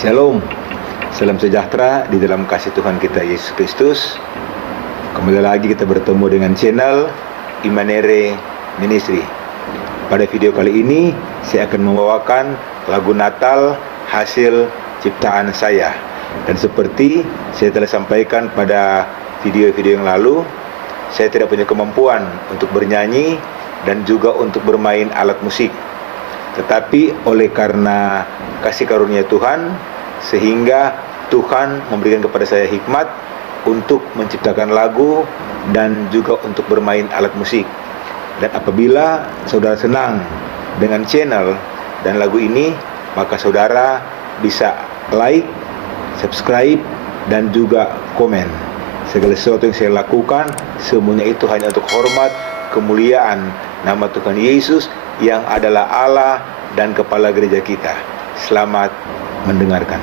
Shalom, salam sejahtera di dalam kasih Tuhan kita Yesus Kristus. Kembali lagi kita bertemu dengan channel Imanere Ministry. Pada video kali ini saya akan membawakan lagu Natal hasil ciptaan saya. Dan seperti saya telah sampaikan pada video-video yang lalu, saya tidak punya kemampuan untuk bernyanyi dan juga untuk bermain alat musik. Tetapi oleh karena kasih karunia Tuhan, sehingga Tuhan memberikan kepada saya hikmat untuk menciptakan lagu dan juga untuk bermain alat musik. Dan apabila saudara senang dengan channel dan lagu ini, maka saudara bisa like, subscribe, dan juga komen. Segala sesuatu yang saya lakukan, semuanya itu hanya untuk hormat, kemuliaan nama Tuhan Yesus yang adalah Allah dan Kepala Gereja kita. Selamat mendengarkan.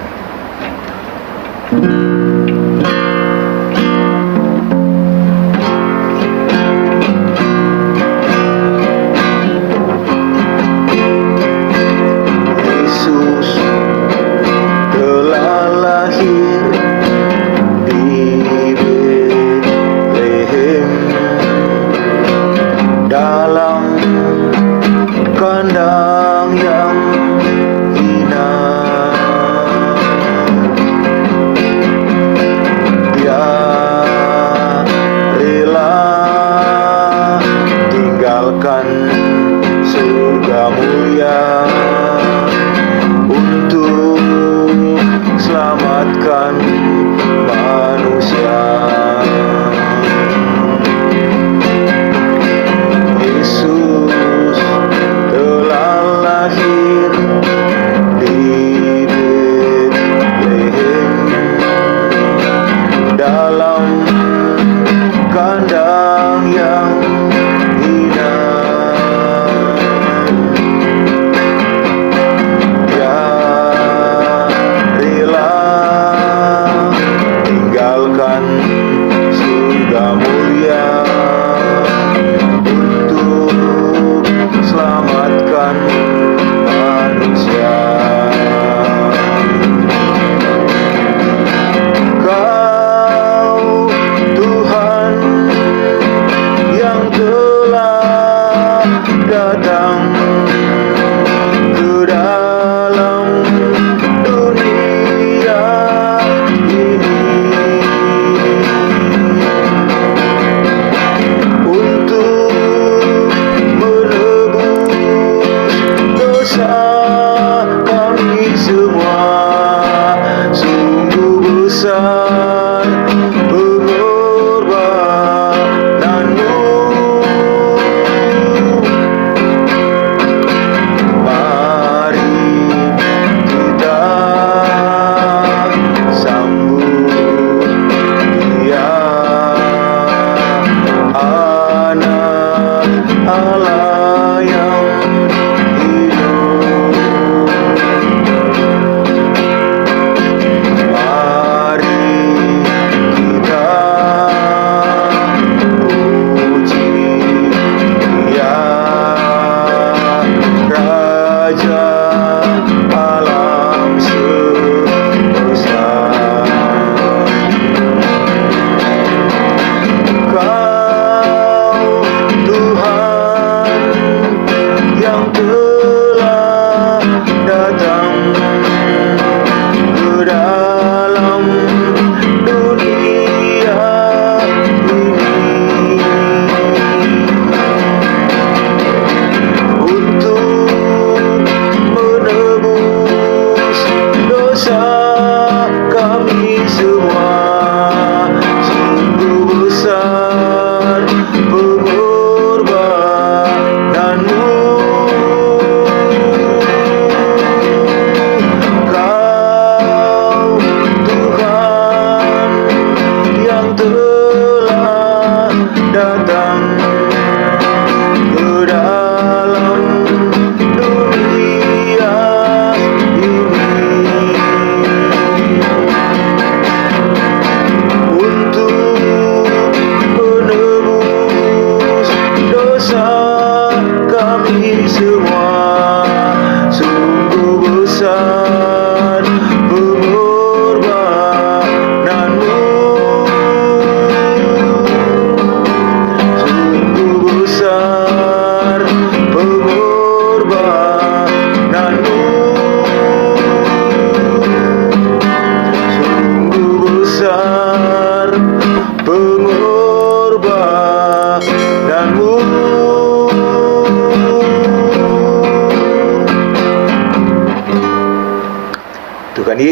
Yesus telah lahir di Betlehem dalam kandang yang hina. Dia rela tinggalkan surga mulia untuk selamatkan manusia. Yesus telah lahir di Betlehem dalam kandang yang hina. Dia rela tinggalkan surga mulia untuk selamatkan manusia. Kau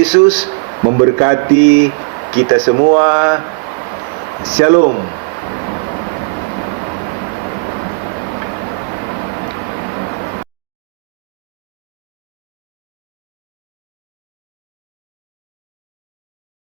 Yesus memberkati kita semua. Shalom.